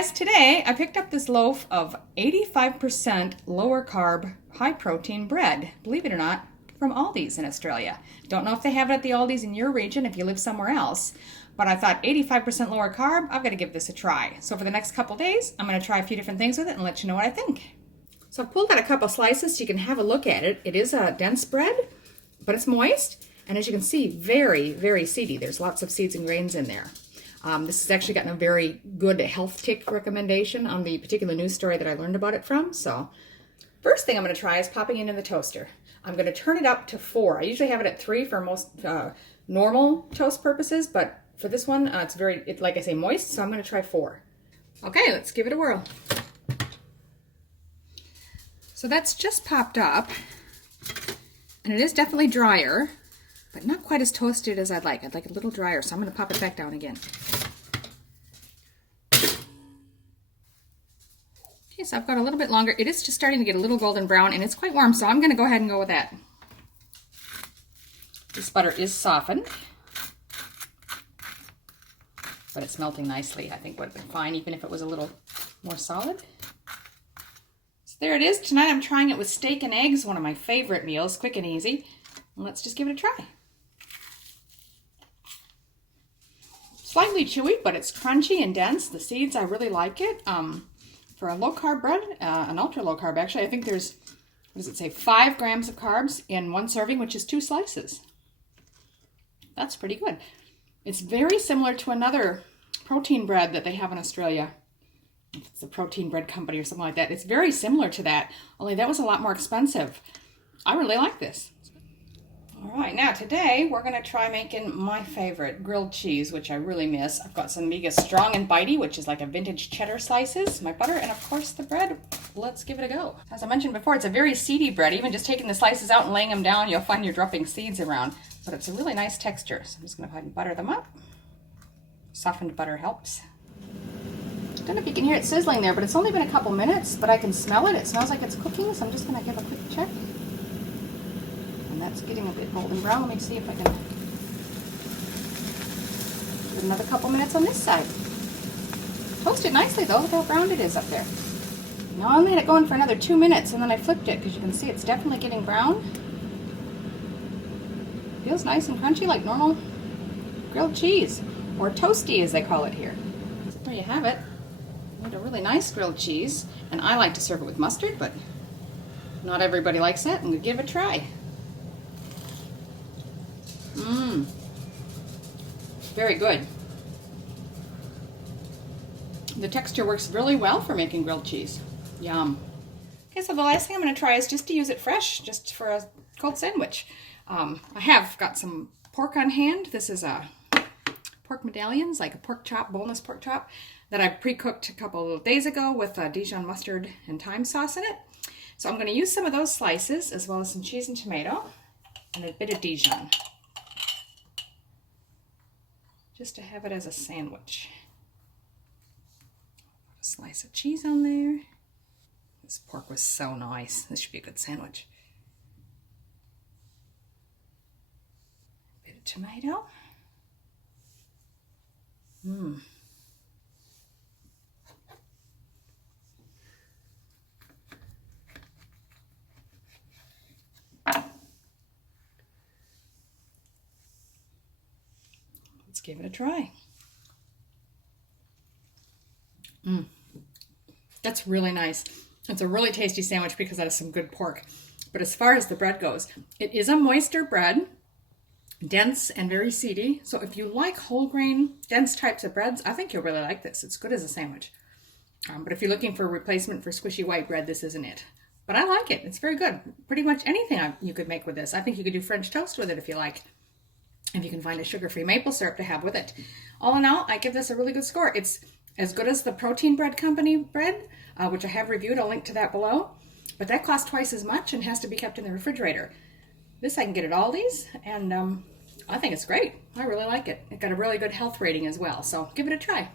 guys, today I picked up this loaf of 85% lower carb, high protein bread, believe it or not, from Aldi's in Australia. Don't know if they have it at the Aldi's in your region if you live somewhere else, but I thought 85% lower carb, I've got to give this a try. So for the next couple days, I'm going to try a few different things with it and let you know what I think. So I've pulled out a couple slices so you can have a look at it. It is a dense bread, but it's moist, and as you can see, very, very seedy. There's lots of seeds and grains in there. This has actually gotten a very good health tick recommendation on the particular news story that I learned about it from. So first thing I'm going to try is popping it in the toaster. I'm going to turn it up to 4. I usually have it at 3 for most normal toast purposes, but for this one, it's like I say, moist, so I'm going to try 4. Okay, let's give it a whirl. So that's just popped up, and it is definitely drier, but not quite as toasted as I'd like. I'd like it a little drier, so I'm going to pop it back down again. Okay, so I've got a little bit longer. It is just starting to get a little golden brown, and it's quite warm, so I'm going to go ahead and go with that. This butter is softened, but it's melting nicely. I think would have been fine, even if it was a little more solid. So there it is. Tonight I'm trying it with steak and eggs, one of my favorite meals, quick and easy. Let's just give it a try. Slightly chewy, but it's crunchy and dense. The seeds, I really like it. For a low-carb bread, an ultra-low-carb actually, I think there's, what does it say, 5 grams of carbs in one serving, which is 2 slices. That's pretty good. It's very similar to another protein bread that they have in Australia. It's the Protein Bread Company or something like that. It's very similar to that, only that was a lot more expensive. I really like this. All right, now today we're going to try making my favorite, grilled cheese, which I really miss. I've got some Mega Strong and Bitey, which is like a vintage cheddar slices, my butter, and of course the bread. Let's give it a go. As I mentioned before, it's a very seedy bread. Even just taking the slices out and laying them down, you'll find you're dropping seeds around. But it's a really nice texture, so I'm just going to go ahead and butter them up. Softened butter helps. I don't know if you can hear it sizzling there, but it's only been a couple minutes, but I can smell it. It smells like it's cooking, so I'm just going to give a quick check. That's getting a bit golden brown. Let me see if I can give another couple minutes on this side. Toast it nicely though. Look how brown it is up there. Now I made it going for another 2 minutes and then I flipped it because you can see it's definitely getting brown. Feels nice and crunchy like normal grilled cheese, or toastie as they call it here. So there you have it. Made a really nice grilled cheese, and I like to serve it with mustard, but not everybody likes that. I'm going to give it a try. Very good. The texture works really well for making grilled cheese. Yum. Okay, so the last thing I'm going to try is just to use it fresh, just for a cold sandwich. I have got some pork on hand. This is a pork medallions, like a pork chop, boneless pork chop, that I pre-cooked a couple of days ago with Dijon mustard and thyme sauce in it. So I'm going to use some of those slices, as well as some cheese and tomato, and a bit of Dijon, just to have it as a sandwich. Put a slice of cheese on there. This pork was so nice. This should be a good sandwich. A bit of tomato. Let's give it a try. That's really nice. It's a really tasty sandwich because that is some good pork. But as far as the bread goes, it is a moister bread, dense and very seedy. So if you like whole grain, dense types of breads, I think you'll really like this. It's good as a sandwich. But if you're looking for a replacement for squishy white bread, this isn't it. But I like it. It's very good. Pretty much anything you could make with this. I think you could do French toast with it if you like. If you can find a sugar-free maple syrup to have with it. All in all, I give this a really good score. It's as good as the Protein Bread Company bread, which I have reviewed. I'll link to that below. But that costs twice as much and has to be kept in the refrigerator. This I can get at Aldi's, and I think it's great. I really like it. It got a really good health rating as well, so give it a try.